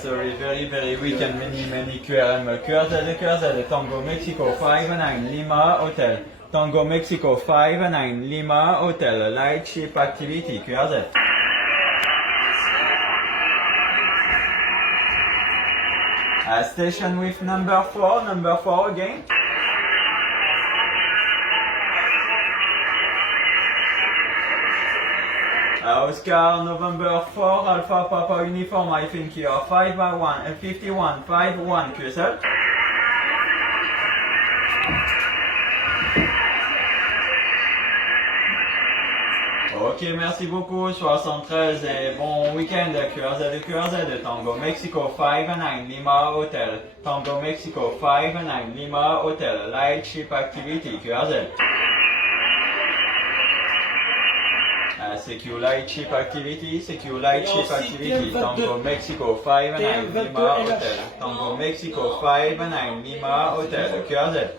Sorry, very weekend many QRM QRZ Tango Mexico 59 Lima Hotel. Tango Mexico 59 Lima Hotel. Light ship activity QRZ. Station with number 4 again. Oscar, November 4, Alpha Papa Uniform, I think you are 5151 QSL. Ok, merci beaucoup, 73 et bon week-end, QRZ, Tango Mexico 59 Lima Hotel, Tango Mexico 59 Lima Hotel, Light Ship Activity, QRZ. CQ Light Ship Activity, Tango Mexico 59 Lima Hotel, Tango Mexico 59 Lima Hotel, QRZ.